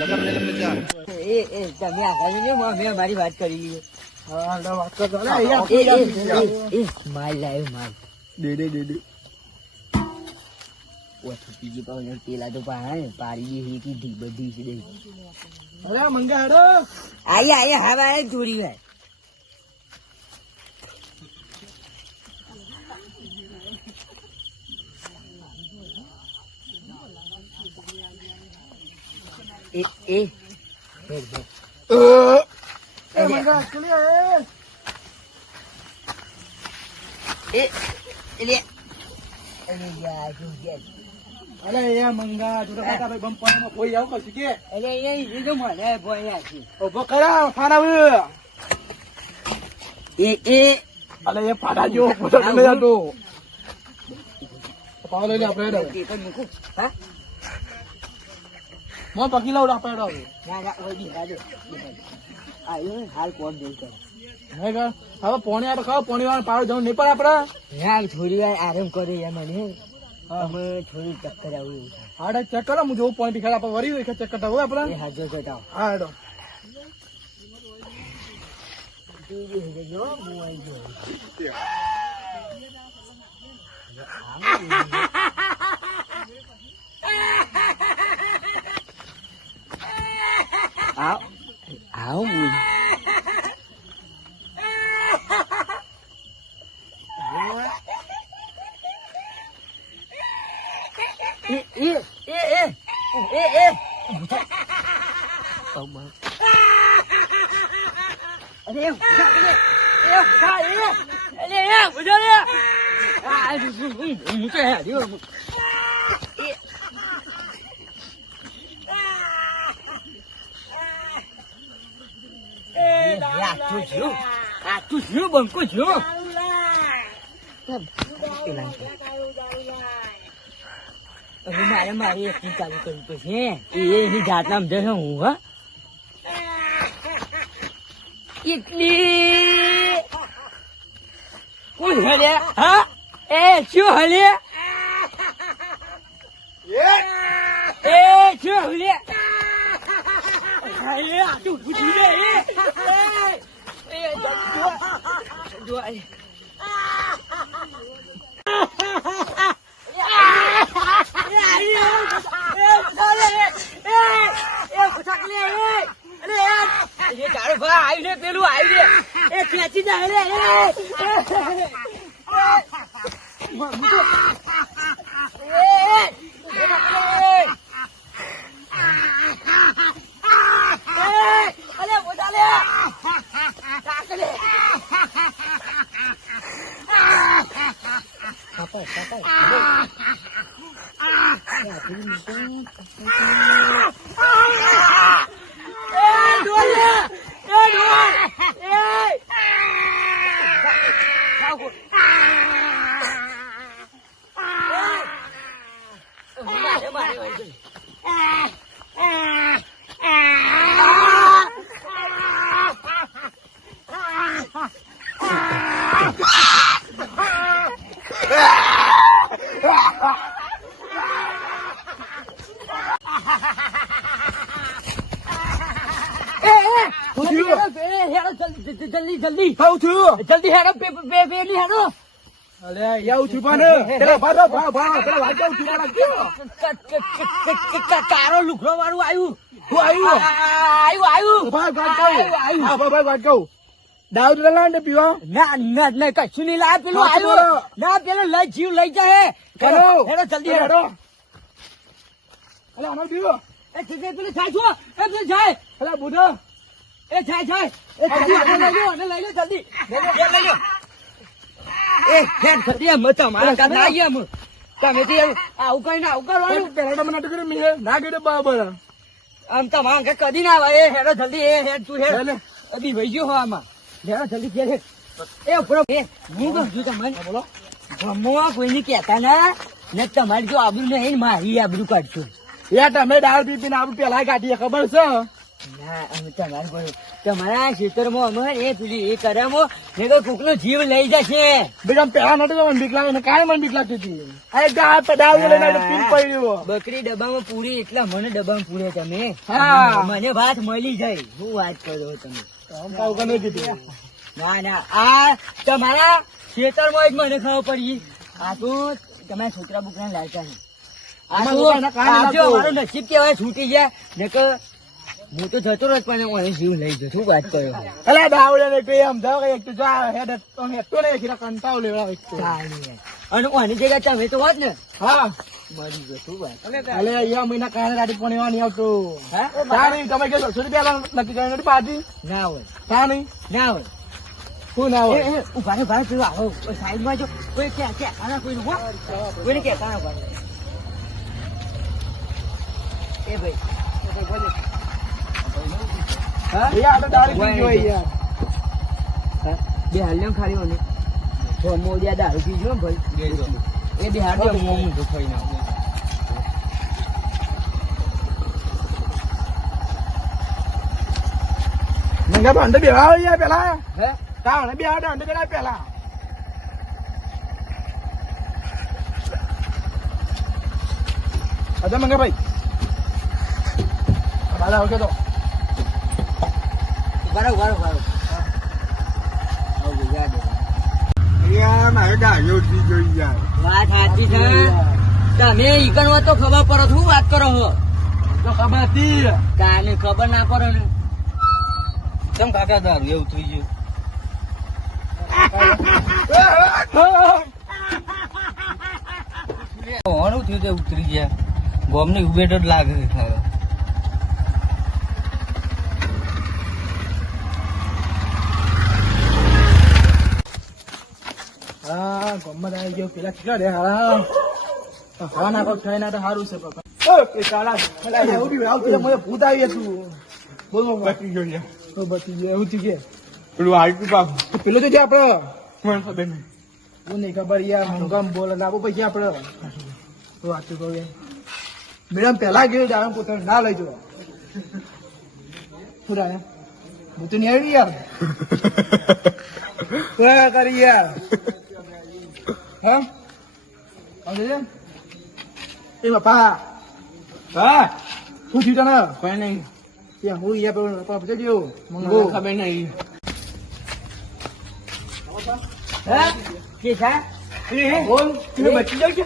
તમે આગળ મેં મારી વાત કરી લીધી. વાત કરતો માલ લાવ્યો માલ. દે ઓછું પીજી પાવ પેલા તો પાડી દે કીધી બધી છે દે. અરે મંગા હેડો આયા હા ભાઈ થોડી વાર. મંગા ક્લિયર અરે એ મંગા તું કાકા ભાઈ બમ પાણીમાં કોઈ આવ કશું કે ઉભો કરા ફાડા અલે એ ફાડા જો ફોટો લઈ જાતો પાવ લઈ લે આપણે મો પકી લાવ આપણે હાલ કોણ દે કરે હવે પોણી આપણે ખાવ પોણી વાળા પાડો જવું નહીં પડે આપડે યાર થોડી વાર આરામ કરે યાર મને અમે થોડી ચક્કર આવું હાડે ચેક કરો હું જોઉં પોઈન્ટ ખેડા આપણે વરી ચેક કરતા હોય આપડે હાજો ચટાવ હા હેડો આવ તું શું બંકો છો મારે મારી એક ચાલુ કરવી પડશે એની જાતના સમજે છે હું હા એટલી કોણ હલે હા એ શું હલે એ શું હલે તું પૂછી દે પેલું આવી એ ખેંચી જાય જલ્દી જલ્દી હેડો પેલી હેડો અરે યાર છુપાને પેલા ભાડો પેલા વાંચો છુપાના કારો લુખડો વાળું આવ્યું ભાઈ વાત કહું દાઉદ લા ને પીવા ના કશું નહીં લાયા પેલું આવ્યું ના પેલો લઈ જીવ લઈ જાય હેડો જલ્દી હેડો અરે અમાર પીવો એ પેલું જાય છો એ પેલું જાય અરે બુધા એ જાય એ જલ્દી લઈ લો જલ્દી લઈ લો એ હેડ જલ્દી એમ તમારા કામ ના ગયા હું તમે તે આવું કઈ ના આવું કરવાનું પેલા મને ટકરે મી ના ગડે બરાબર આમ તમારા કે કદી ના આવે એ હેડો જલ્દી એ હેડ તું હેડ અભી વઈ ગયો હો આમાં હેડો જલ્દી કે એ ઉપરો એ હું કહું છું તમને બોલો જમવા કોઈની કહેતા ના ને તમારી જો આબરૂ નહીં મારી આબરૂ કાઢશું યાર તમે દાળ પી પીને આબરૂ પેલા કાઢીએ ખબર છે ના, અમે તમારા ખેતરમાં અમે એ પેલી એ કર્યામાં ને તો કોકનો જીવ લઈ જશે. બેટા પેલા નતો મને બીક લાગે ને કાંઈ મને બીક લાગતી હતી. અરે ગા પડાવ લઈને પીન પડ્યો. બકરી ડબ્બામાં પૂરી એટલા મને ડબ્બામાં પૂરે તમે. હા. મને વાત મળી જાય. શું વાત કરો તમે? આમ કાવ કને કીધું. ના ના, આ તમારા ખેતરમાં જ મને ખબર પડી. આ તો તમારા છોકરા બોકરા લાગતા નહીં. આ અમારા તો છોકરાને કાંઈ આ જો લાગતું. મારું નસીબ કેવાય છૂટી જાય ને કે હું તો જતો રહ પણ મને જીવ લઈ જતો. શું વાત કરો? અલા દાવડે ને કઈ આમ જાવ એક તો જા હેડ તો હેતો ને ખીરા કંટાવ લેવા એક તો. ચાલે. અને આની જગ્યા તમે તો હોત ને હા મરી ગયો. શું વાત? અલે અહીંયા મહિના કાંઈ રાડી પણ એવા નહીં આવતો. હા? તા નહીં તમે કે 100 રૂપિયા નક્કી કરીને નથી પાડી. ના હોય, તા નહીં ના હોય. શું ના હોય. ઉભા ને ભાઈ પેલો આવો સાઈડમાં જો કોઈ કે આના કોઈનું હો કોઈને કે કાના ભાઈ એ ભાઈ હા એ આ તો દારૂ પી ગયો યાર. બે હાલ્યો ખાલી મને તો મોડિયા દારૂ પી ગયો ને ભાઈ એ બે હાલ્યો મોં તો ખાઈ ના મંગા તો અંદર બેવા હોય યાર પેલા. હે તાણે બે આડે અંદર કરાય પેલા. અજા મંગા ભાઈ. દાદા ઓકે તો. બરાબર આવો યાદ યાર મારે દારૂ પી ગયો યાર. વાત સાચી છે. તમે ઈકણવા તો ખબર પડો શું વાત કરો છો? તો ખબર હતી. કાને ખબર ના પડે ને કેમ કાકા દારૂ એવું થઈ ગયું? હોવાનું થયું તે ઉતરી ગયા. ગોમની ઉભેટ જ લાગે છે ખાવા. હા ગમત આવી ગયો પેલા કેટલા રે હારા. હવા નાખો ખાઈ ના તો સારું છે પપ્પા. મને ભૂત આવી હતું. બોલો બચી ગયો યાર. તો બચી ગયો એવું થયું કે પેલું આવી પાપ પેલું તો જે આપડે મને ખબર નહીં. હું નહીં ખબર યાર મંગમ બોલ લાવો પૈસા આપડે તો વાંચું કહું મેડમ પેલા ગયો દારૂ પોતાને ના લઈ જવા. શું રાય હું તો નહીં આવી યાર. શું કરી યાર. હા આવજે એ બાપા. હા શું થયું તને? કોઈ નહીં. ત્યાં હું યાર પૈસા જેવું મંગો ખબર નહીં. હે કે છે બોલ તું બચી જાવ છે.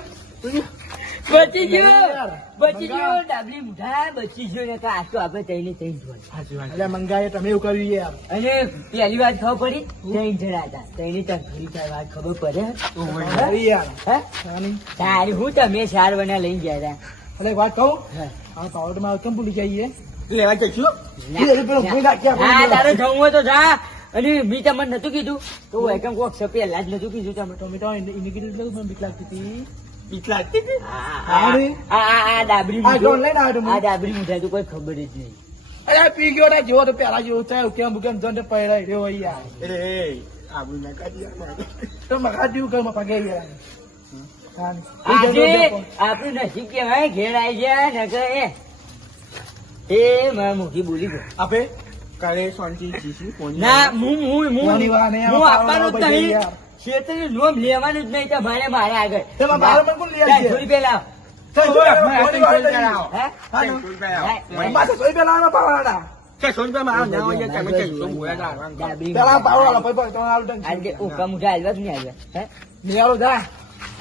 બચી ગયો બચી ગયો ડાબલી મુઠા બચી ગયો ને આ તો આપણે તઈને તઈ જોઈ એટલે મંગાએ તમે એવું કર્યું યાર. અને પહેલી વાત ખબર પડી તઈ જણા હતા તઈને તરફડી વાત ખબર પડે અરે યાર હે આની તારી હું તમે ચાર બના લઈને ગયા હતા અરે એક વાત કહું હે. આ પાવડરમાં કેમ ભૂલી જઈએ. લેવા જઈશું. હા તારે જવું હોય તો જા અને મી તમને નતું કીધું તો એકમ કોક છે પહેલા જ નતું કીધું તમે ટોમેટો એને કીધું એટલે મને બીક લાગતી હતી. બીક લાગતી હતી. આ ડાબરી આ જોન લઈને આવ્યો તો હું. આ ડાબરી મુઠા તો કોઈ ખબર જ નહીં અરે પી ગયો ને જેવો તો પેલા જેવો થાય કેમ કેમ જોન પહેરાય રહ્યો યાર. આબુ ના કાઢી આપો. તો મગા દીવું ઘરમાં પગે યાર. આજે આપણું નસીબ કેવાય ઘેર આવી જાય ને કે એ મારા મુખી બોલી ગયો આપે કાલે શાંતિ જીશું. ના હું કોની વાત નહીં, આમાં આપવાનું જ પાવડા નહીં યાર. ક્ષેત્રનું નોમ લેવાનું જ નહીં તમારે મારે આગળ તેમાં મારે મને કોણ લઈ આવશે? 100 રૂપિયા લાવ કોની વાત નહીં. હે? હા, હે? માથે સોય પેલા આનો પાવડા. ડાબરી પેલા પાવડા પછી તો આલુ ટંગ. આજે ઓકા મુઠા આવ્યા જ નહીં આવ્યા હે નિયાળો જા.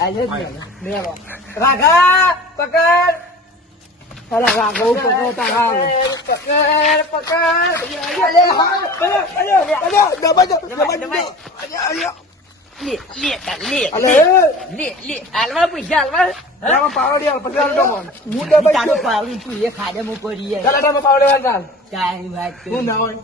આવ્યા જ નહીં આવ્યા નિયાળો. રાઘા પકડ અલા રાઘવ પકડો તારા. પકડ લે હાલવા પૈસા હાલવા તારું પાવડી તું એ ખાડે મૂકો રહી પાવડે તારી વાત હું ના હોય